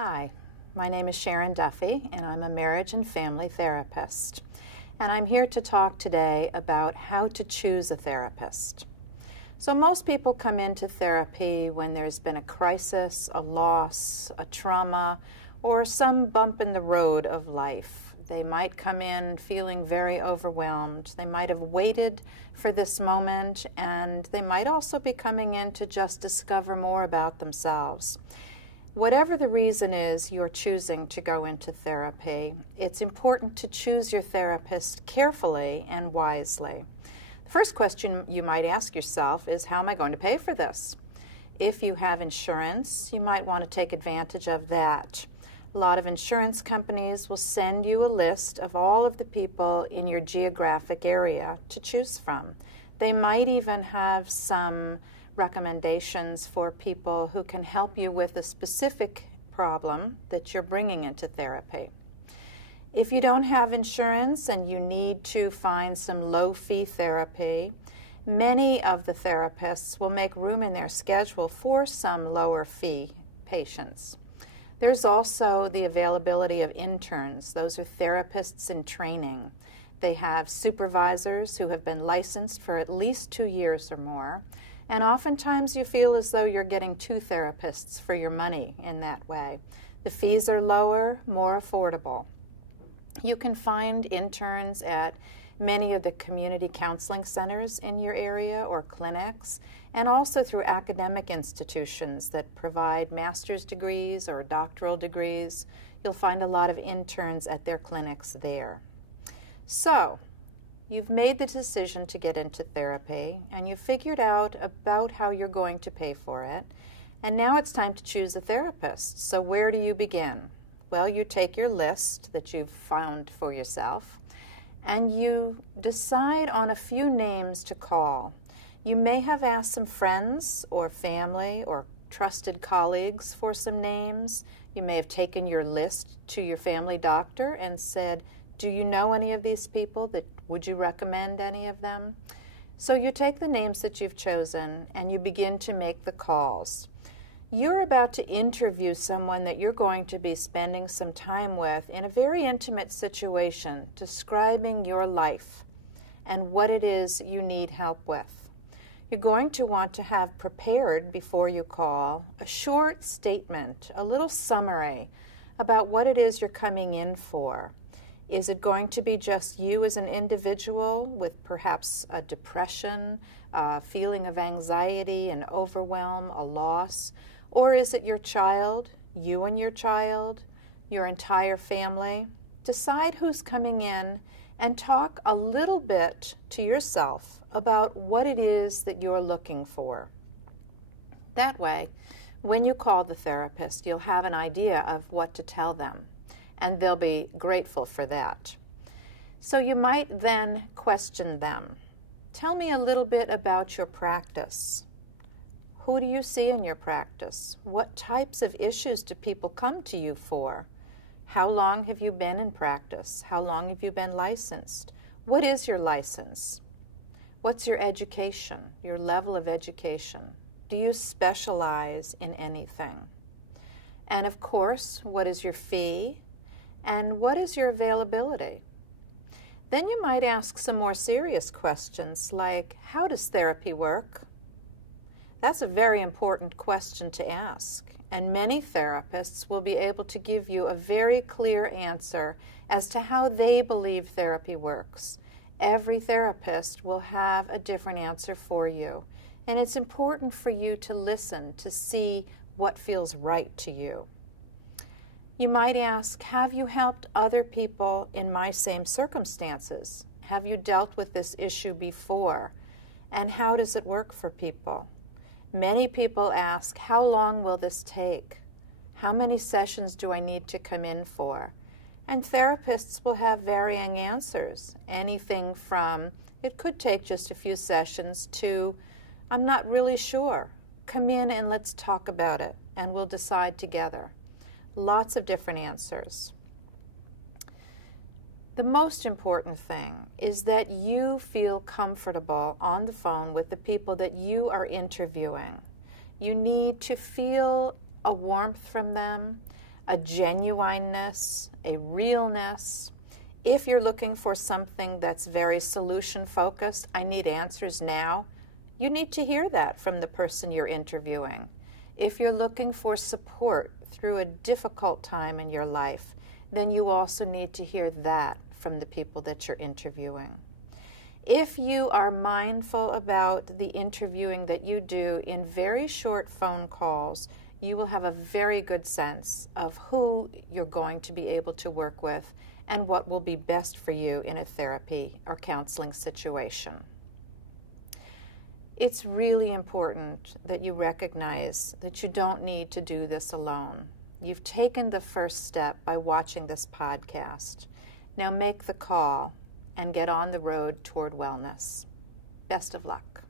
Hi, my name is Sharon Duffy, and I'm a marriage and family therapist. And I'm here to talk today about how to choose a therapist. So most people come into therapy when there's been a crisis, a loss, a trauma, or some bump in the road of life. They might come in feeling very overwhelmed. They might have waited for this moment, and they might also be coming in to just discover more about themselves. Whatever the reason is you're choosing to go into therapy, it's important to choose your therapist carefully and wisely. The first question you might ask yourself is, how am I going to pay for this? If you have insurance, you might want to take advantage of that. A lot of insurance companies will send you a list of all of the people in your geographic area to choose from. They might even have some recommendations for people who can help you with a specific problem that you're bringing into therapy. If you don't have insurance and you need to find some low-fee therapy, many of the therapists will make room in their schedule for some lower-fee patients. There's also the availability of interns. Those are therapists in training. They have supervisors who have been licensed for at least 2 years or more. And oftentimes you feel as though you're getting two therapists for your money in that way. The fees are lower, more affordable. You can find interns at many of the community counseling centers in your area or clinics, and also through academic institutions that provide master's degrees or doctoral degrees. You'll find a lot of interns at their clinics there. So, you've made the decision to get into therapy, and you've figured out about how you're going to pay for it, and now it's time to choose a therapist. So where do you begin? Well, you take your list that you've found for yourself, and you decide on a few names to call. You may have asked some friends or family or trusted colleagues for some names. You may have taken your list to your family doctor and said, do you know any of these people? Would you recommend any of them? So you take the names that you've chosen and you begin to make the calls. You're about to interview someone that you're going to be spending some time with in a very intimate situation, describing your life and what it is you need help with. You're going to want to have prepared before you call a short statement, a little summary about what it is you're coming in for. Is it going to be just you as an individual with perhaps a depression, a feeling of anxiety and overwhelm, a loss? Or is it your child, you and your child, your entire family? Decide who's coming in and talk a little bit to yourself about what it is that you're looking for. That way, when you call the therapist, you'll have an idea of what to tell them, and they'll be grateful for that. So you might then question them. Tell me a little bit about your practice. Who do you see in your practice? What types of issues do people come to you for? How long have you been in practice? How long have you been licensed? What is your license? What's your education, your level of education? Do you specialize in anything? And of course, what is your fee? And what is your availability? Then you might ask some more serious questions like, how does therapy work? That's a very important question to ask, and many therapists will be able to give you a very clear answer as to how they believe therapy works. Every therapist will have a different answer for you, and it's important for you to listen to see what feels right to you. You might ask, have you helped other people in my same circumstances? Have you dealt with this issue before? And how does it work for people? Many people ask, how long will this take? How many sessions do I need to come in for? And therapists will have varying answers. Anything from, it could take just a few sessions, to, I'm not really sure. Come in and let's talk about it, and we'll decide together. Lots of different answers. The most important thing is that you feel comfortable on the phone with the people that you are interviewing. You need to feel a warmth from them, a genuineness, a realness. If you're looking for something that's very solution-focused, I need answers now, you need to hear that from the person you're interviewing. If you're looking for support through a difficult time in your life, then you also need to hear that from the people that you're interviewing. If you are mindful about the interviewing that you do in very short phone calls, you will have a very good sense of who you're going to be able to work with and what will be best for you in a therapy or counseling situation. It's really important that you recognize that you don't need to do this alone. You've taken the first step by watching this podcast. Now make the call and get on the road toward wellness. Best of luck.